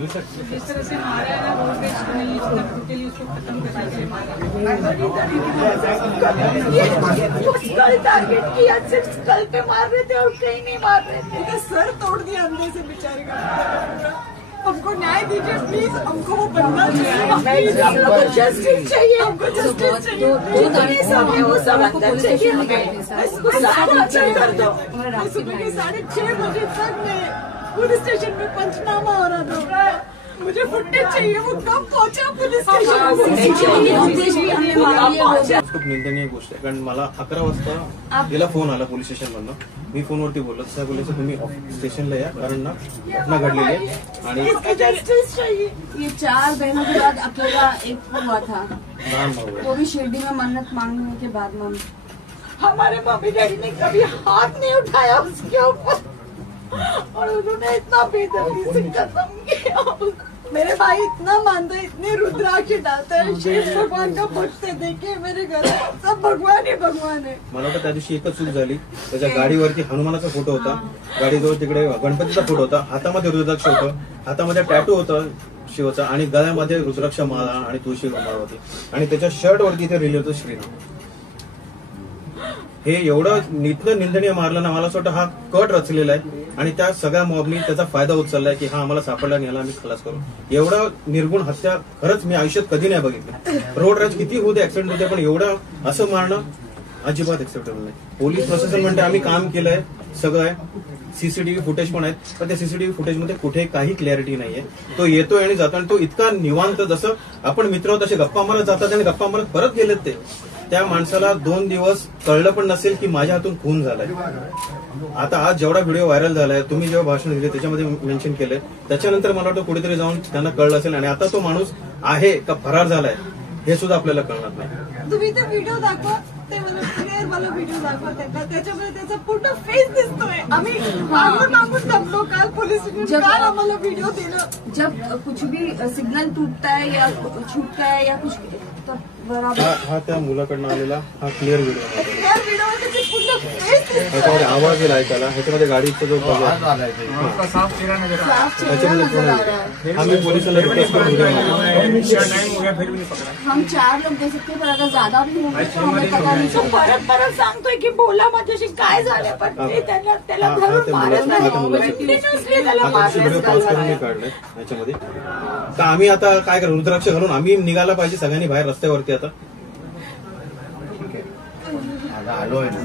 इस तरह से मारा है ना रोड पे टोटली उसको खत्म करना चाहिए। टारगेट किया, सिर्फ स्कल पे मार रहे थे और कहीं नहीं मार रहे थे। सर तोड़ दिया अंदर से बेचारे का। हमको न्याय दीजिए प्लीज, हमको वो बंदा चाहिए, हमको जस्टिस चाहिए, हमको जस्टिस चाहिए। वो सब अंदर चाहिए, इसको सारा कर दो। सुबह के 6:30 बजे तक मैं पुलिस स्टेशन में पंचनामा हो रहा था। मुझे फुटेज चाहिए, वो कब पहुंचा पुलिस स्टेशन? खूप निंदनीय गोष्ट आहे, कारण मला 11 वाजता गेला फोन आला पोलीस स्टेशन मधनं. मी फोनवरती बोललो, साहेब बोलायचं तुम्ही स्टेशनला या, कारण ना घटना घडलेली आहे आणि ये 4 बहनों के बाद अकेला एक हुआ था, लहान भाऊ आहे. वो भी शिरडी में मन्नत मांगने के बाद में हमारे मम्मी डैडी ने कभी हाथ नहीं उठाया उसके ऊपर, और उन्होंने इतना बेदर्दी से कसम किया। मेरे भाई इतना मानता है, इतने रुद्राक्ष डालता है, शिव भगवान का पुष्ट देखे मेरे घर सब भगवान ही भगवान है. मला वाटतं त्या दिवशी एकच चूक झाली, त्याच्या गाडीवरती हनुमानाचा फोटो होता, गाडीजवळ तिकडे गणपतीचा फोटो होता, हातामध्ये रुद्राक्ष होतं, हातामध्ये टॅटू होता शिवचा आणि गळ्यामध्ये रुद्राक्ष माळा आणि तुळशी माळा होती आणि त्याच्या शर्ट वरती इथे लिहिलं होतं श्रीराम. हे एवढं निंदनीय मारलं ना, मला असं वाटतं हा कट रचलेला आहे आणि त्या सगळ्या मॉबनी त्याचा फायदा उचललाय की हा आम्हाला सापडला आणि याला आम्ही खलास करू. एवढं निर्गुण हत्या खरंच मी आयुष्यात कधी नाही बघितली. रोड रज किती होते, ऍक्सिडेंट होते, पण एवढं असं मारणं अजिबात एक्सेप्टेबल नाही. पोलीस प्रशासन म्हणते आम्ही काम केलंय, सगळं आहे, सीसीटीव्ही फुटेज पण आहेत, पण त्या सीसीटीव्ही फुटेजमध्ये कुठे काही क्लॅरिटी नाहीये. तो येतोय आणि जातो आणि तो इतका निवांत, जसं आपण मित्र तसे गप्पा मारत जातात आणि गप्पा मारत परत गेलेत ते. त्या माणसाला 2 दिवस कळलं पण नसेल की माझ्या हातून खून झालाय. आता आज जेवढा व्हिडिओ व्हायरल झालाय, तुम्ही जेव्हा भाषण दिले त्याच्यामध्ये मेन्शन केलंय, त्याच्यानंतर मला वाटतं कुठेतरी जाऊन त्यांना कळलं असेल आणि आता तो माणूस आहे का फरार झालाय हे सुद्धा आपल्याला कळणार नाही. तुम्ही ते व्हिडिओ दाखवा, ते मला क्लिअर मला व्हिडिओ दाखवा, त्याच्यामध्ये त्याचा पूर्ण फेस दिसतोय. आम्ही मागून दमलो काल पोलीस काल आम्हाला व्हिडिओ दिलं. जब कुछ भी सिग्नल टूटता है या छूटता है या कुछ तब बराबर हा त्या मुलाकडनं आलेला हा क्लिअर व्हिडिओ आहे. पूर्ण फेस ह्याच्यामध्ये आवाज येईल ऐकायला, ह्याच्यामध्ये गाडीचा जो आम्ही पोलिसांना रिक्वेस्ट करून हम 4 लोग दे सकते पर अगर ज्यादा भी होंगे तो हमें पता नहीं. परत सांगतोय की बोला माझ्याशी काय झालं, पण ते त्याला धरून मारत नाही. व्हिडिओ पॉज करून मी काढलाय ह्याच्यामध्ये. तर आम्ही आता काय करू, रुद्राक्ष घालून आम्ही निघायला पाहिजे सगळ्यांनी बाहेर रस्त्यावरती. आता आलोय ना,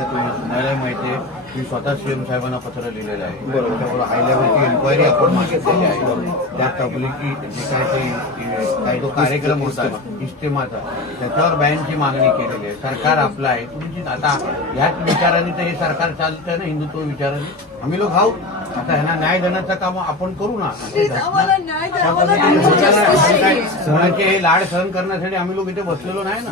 तुम्हाला माहिती आहे मी स्वतः सीएम साहेबांना पत्र लिहिलेलं आहे. बरोबर, हाय लेवलची इन्क्वायरी आपण मागितलेली आहे. त्या तबलिकी जे काय तो कार्यक्रम होता इस्तेमाचा, त्याच्यावर बॅनची मागणी केलेली आहे. सरकार आपलं आहे, तुमची आता याच विचाराने तर हे सरकार चालतंय ना, हिंदुत्व विचाराने. आम्ही लोक आहोत, आता ह्यांना न्याय देण्याचं काम आपण करू ना. कोणाचे हे लाड सहन करण्यासाठी आम्ही लोक इथे बसलेलो नाही ना.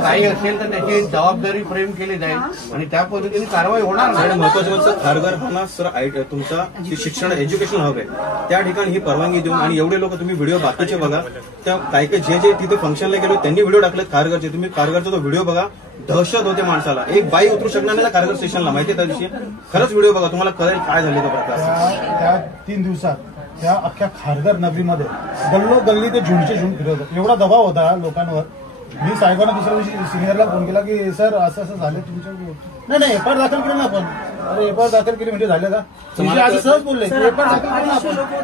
काही असेल तर त्याची जबाबदारी फ्रेम केली जाईल आणि त्या पद्धतीने कारवाई होणार नाही. महत्वाचं खारघरपणा सर तुमचा शिक्षण एज्युकेशन हब आहे, त्या ठिकाणी ही परवानगी देऊन आणि एवढे लोक तुम्ही व्हिडिओ बाकीचे बघा, त्या काय जे तिथे फंक्शनला गेलो त्यांनी व्हिडिओ टाकले खारघरचे. तुम्ही खारघरचा तो व्हिडिओ बघा, दहशत होते माणसाला. एक बाई उतरू शकणार नाही खारघर स्टेशनला, माहितीये त्या दिवशी. खरंच व्हिडिओ बघा, तुम्हाला कळेल काय झाले तो प्रकार. त्या 3 दिवसात त्या अख्ख्या खारघर नगरीमध्ये गल्ली ते झुंडचे झुंड फिरत होतं. एवढा दबाव होता लोकांवर. मी साहेबांना दुसऱ्या दिवशी सिनियरला फोन केला की सर असं झालं तुमच्या. नाही एफआयआर दाखल केली ना आपण. अरे एफआयआर दाखल केली म्हणजे झालं का? असं सहज बोलले एफआयआर दाखल केली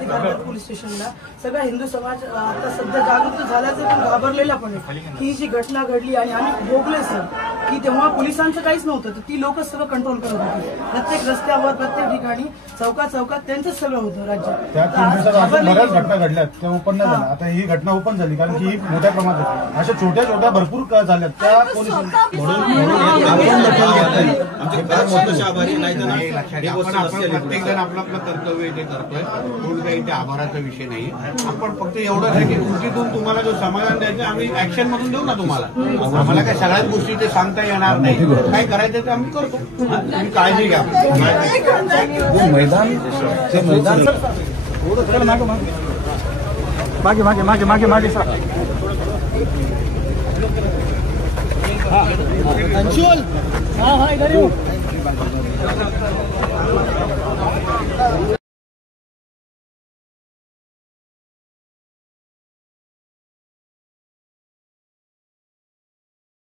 ना आपण पोलीस स्टेशनला. सगळा हिंदू समाज आता सध्या जागृत झाल्याचं पण घाबरलेला पण आहे की जी घटना घडली आणि आम्ही भोगले सर की तेव्हा पोलिसांचं काहीच नव्हतं, तर ती लोकच सगळं कंट्रोल करत होती. प्रत्येक रस्त्यावर प्रत्येक ठिकाणी चौकात त्यांचंच सगळं होतं राज्यात. त्या 3 दिवसात बऱ्याच घटना घडल्यात, त्या ओपन नाही झाल्या. आता ही घटना ओपन झाली कारण की ही मोठ्या प्रमाणात अशा छोट्या भरपूर झाल्यात त्या पोलिसांनी. आमचे खरंच मोठे आभारी नाही तर नाही, लक्षात घ्या. आपण प्रत्येक जण आपलं आपलं कर्तव्य ते करतोय. कोण काही ते आभाराचा विषय नाही. आपण फक्त एवढंच आहे की कृतीतून तुम्हाला जो समाधान द्यायचं आम्ही ऍक्शन मधून देऊ ना तुम्हाला. आम्हाला काय सगळ्याच गोष्टी ते सांगता येणार नाही. काय करायचं ते आम्ही करतो. तुम्ही काळजी घ्या. मागे मागे मागे मागे मागे सर. अंशुल, हाँ इधर